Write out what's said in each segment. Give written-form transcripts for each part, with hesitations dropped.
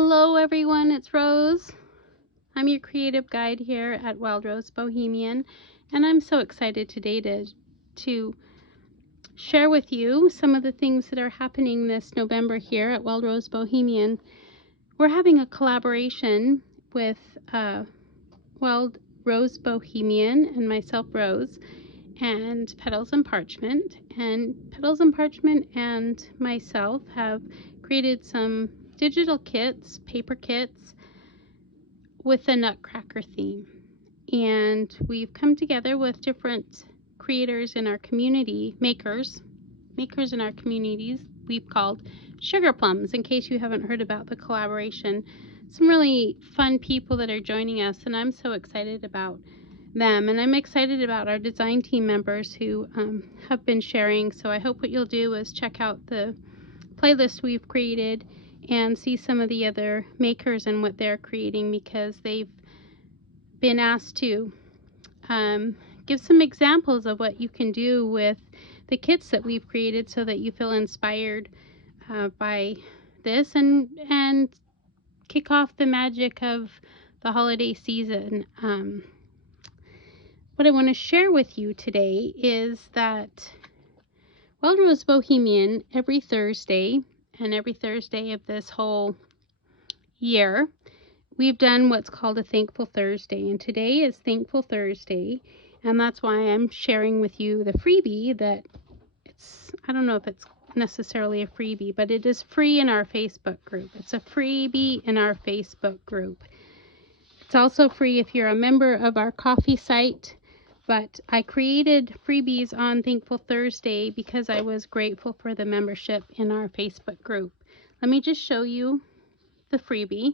Hello everyone, it's Rose. I'm your creative guide here at Wild Rose Bohemian, and I'm so excited today to share with you some of the things that are happening this November here at Wild Rose Bohemian. We're having a collaboration with Wild Rose Bohemian and myself, Rose, and Petals and Parchment. And Petals and Parchment and myself have created some digital kits, paper kits, with the Nutcracker theme. And we've come together with different creators in our community, makers in our communities we've called Sugarplums, in case you haven't heard about the collaboration. Some really fun people that are joining us, and I'm so excited about them. And I'm excited about our design team members who have been sharing. So I hope what you'll do is check out the playlist we've created and see some of the other makers and what they're creating, because they've been asked to give some examples of what you can do with the kits that we've created, so that you feel inspired by this and kick off the magic of the holiday season. What I want to share with you today is that Wild Rose Bohemian, every Thursday of this whole year, we've done what's called a Thankful Thursday, and today is Thankful Thursday, and that's why I'm sharing with you the freebie that I don't know if it's necessarily a freebie, but it is free in our Facebook group. It's a freebie in our Facebook group. It's also free if you're a member of our coffee site. But I created freebies on Thankful Thursday because I was grateful for the membership in our Facebook group. Let me just show you the freebie.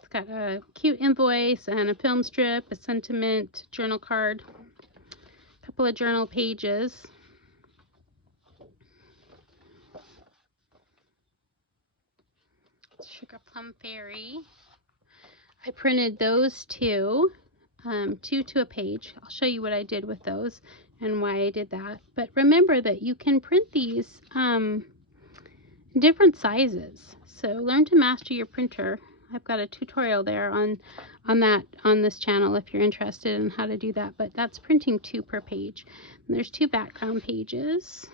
It's got a cute invoice and a film strip, a sentiment, journal card, a couple of journal pages. Sugarplum Fairy. I printed those two. Two to a page. I'll show you what I did with those and why I did that. But remember that you can print these in different sizes. So learn to master your printer. I've got a tutorial there on this channel if you're interested in how to do that. But that's printing 2 per page. And there's 2 background pages.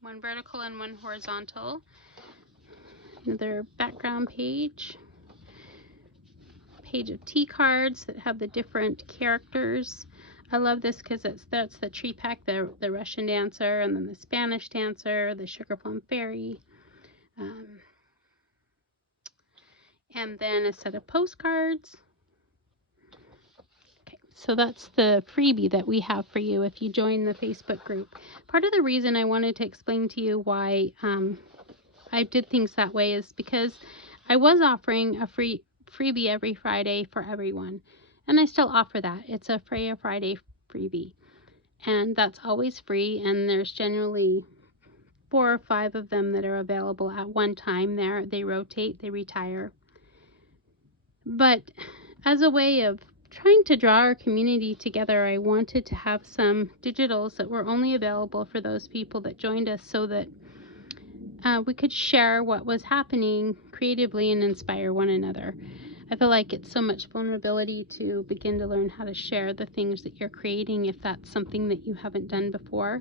One vertical and one horizontal. Another background page. Page of tea cards that have the different characters. I love this because that's the tree pack, the Russian dancer, and then the Spanish dancer, the Sugarplum Fairy, and then a set of postcards. Okay, so that's the freebie that we have for you if you join the Facebook group. Part of the reason I wanted to explain to you why I did things that way is because I was offering a freebie every Friday for everyone, and I still offer that. It's a Freya Friday freebie, and that's always free, and there's generally 4 or 5 of them that are available at one time. They rotate, they retire. But as a way of trying to draw our community together, I wanted to have some digitals that were only available for those people that joined us, so that we could share what was happening creatively and inspire one another. I feel like it's so much vulnerability to begin to learn how to share the things that you're creating if that's something that you haven't done before,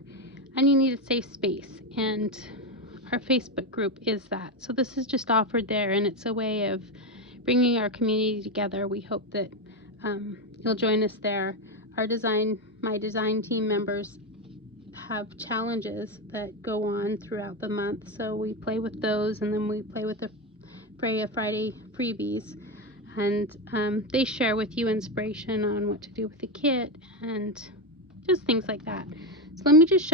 and you need a safe space, and our Facebook group is that. So this is just offered there, and it's a way of bringing our community together. We hope that you'll join us there. My design team members have challenges that go on throughout the month, so we play with those, and then we play with the Freya Friday freebies, and they share with you inspiration on what to do with the kit and just things like that. So let me just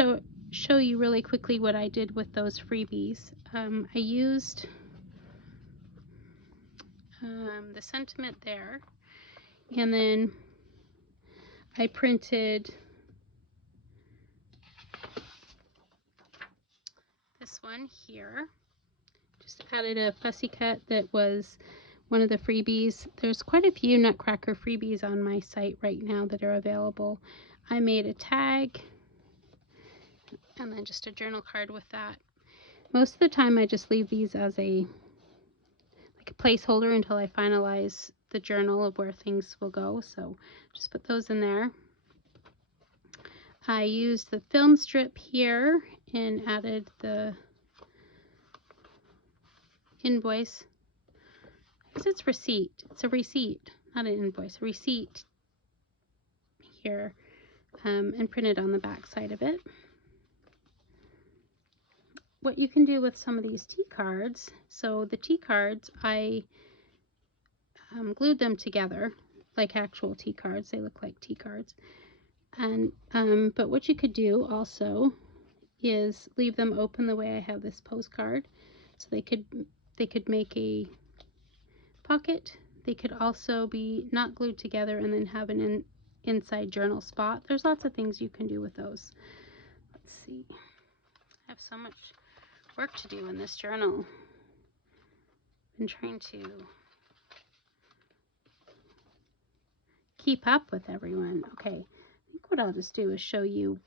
show you really quickly what I did with those freebies. I used the sentiment there, and then I printed this one here. Just added a fussy cut that was one of the freebies. There's quite a few Nutcracker freebies on my site right now that are available. I made a tag and then just a journal card with that. Most of the time I just leave these as a placeholder until I finalize the journal of where things will go. So just put those in there. I used the film strip here and added the invoice. Because it's receipt. It's a receipt, not an invoice. A receipt here, and printed on the back side of it. What you can do with some of these T cards, so the T cards, I glued them together like actual T cards. They look like T cards. And but what you could do also is leave them open the way I have this postcard, so they could make a pocket. They could also be not glued together and then have an inside journal spot. There's lots of things you can do with those. Let's see. I have so much work to do in this journal. I'm trying to keep up with everyone. Okay, I think what I'll just do is show you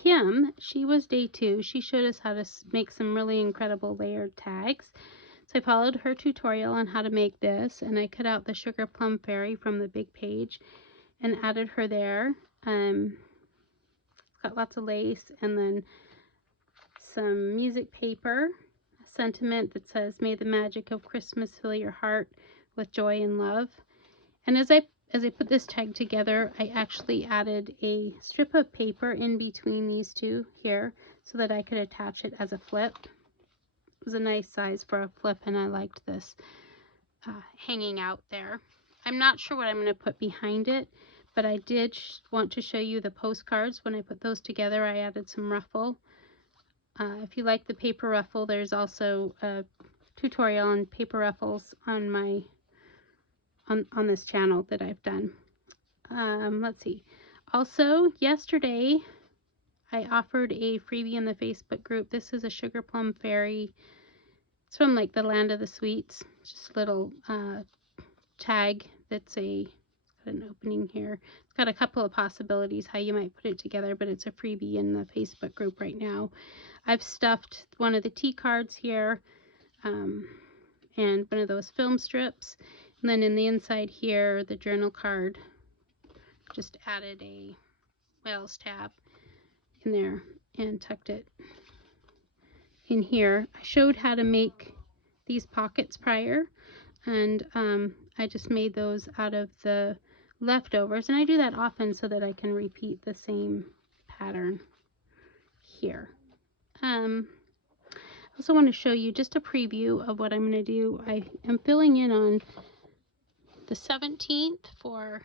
Kim. She was day 2. She showed us how to make some really incredible layered tags. So I followed her tutorial on how to make this, and I cut out the Sugarplum fairy from the big page and added her there. It's got lots of lace, and then some music paper, a sentiment that says, "May the magic of Christmas fill your heart with joy and love." And as I put this tag together, I actually added a strip of paper in between these two here so that I could attach it as a flip. It was a nice size for a flip, and I liked this hanging out there. I'm not sure what I'm going to put behind it, but I did want to show you the postcards. When I put those together, I added some ruffle. If you like the paper ruffle, there's also a tutorial on paper ruffles on my on this channel that I've done. Let's see. Also, yesterday I offered a freebie in the Facebook group. This is a Sugarplum fairy. It's from like the Land of the Sweets. Just a little tag that's got an opening here. It's got a couple of possibilities how you might put it together, but it's a freebie in the Facebook group right now. I've stuffed one of the T cards here, and one of those film strips. And then in the inside here, the journal card, just added a Wales tab in there and tucked it in here. I showed how to make these pockets prior, and I just made those out of the leftovers, and I do that often so that I can repeat the same pattern here. I also want to show you just a preview of what I'm going to do. I am filling in on the 17th for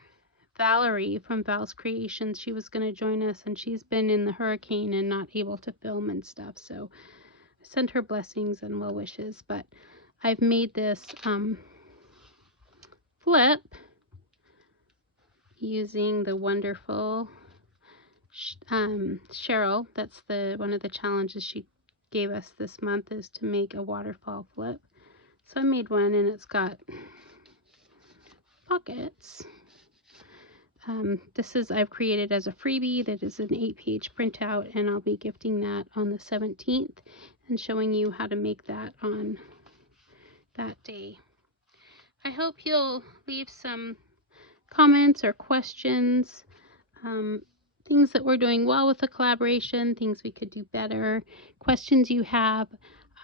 Valerie from Val's Creations. She was going to join us, and she's been in the hurricane and not able to film and stuff, so I sent her blessings and well wishes. But I've made this flip using the wonderful Cheryl. That's one of the challenges she gave us this month, is to make a waterfall flip. So I made one, and it's got pockets. I've created as a freebie. That is an 8-page printout, and I'll be gifting that on the 17th and showing you how to make that on that day. I hope you'll leave some comments or questions, things that we're doing well with the collaboration, things we could do better, questions you have.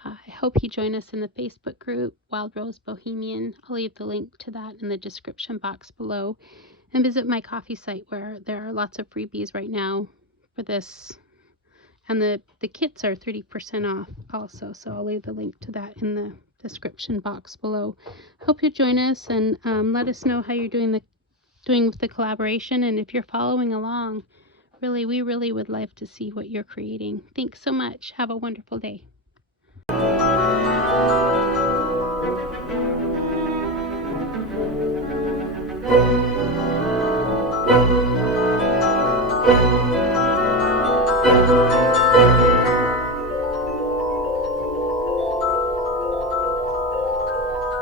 I hope you join us in the Facebook group, Wild Rose Bohemian. I'll leave the link to that in the description box below. And visit my Ko-fi site, where there are lots of freebies right now for this. And the kits are 30% off also, so I'll leave the link to that in the description box below. Hope you join us, and let us know how you're doing with the collaboration, and if you're following along. We really would love to see what you're creating. Thanks so much. Have a wonderful day.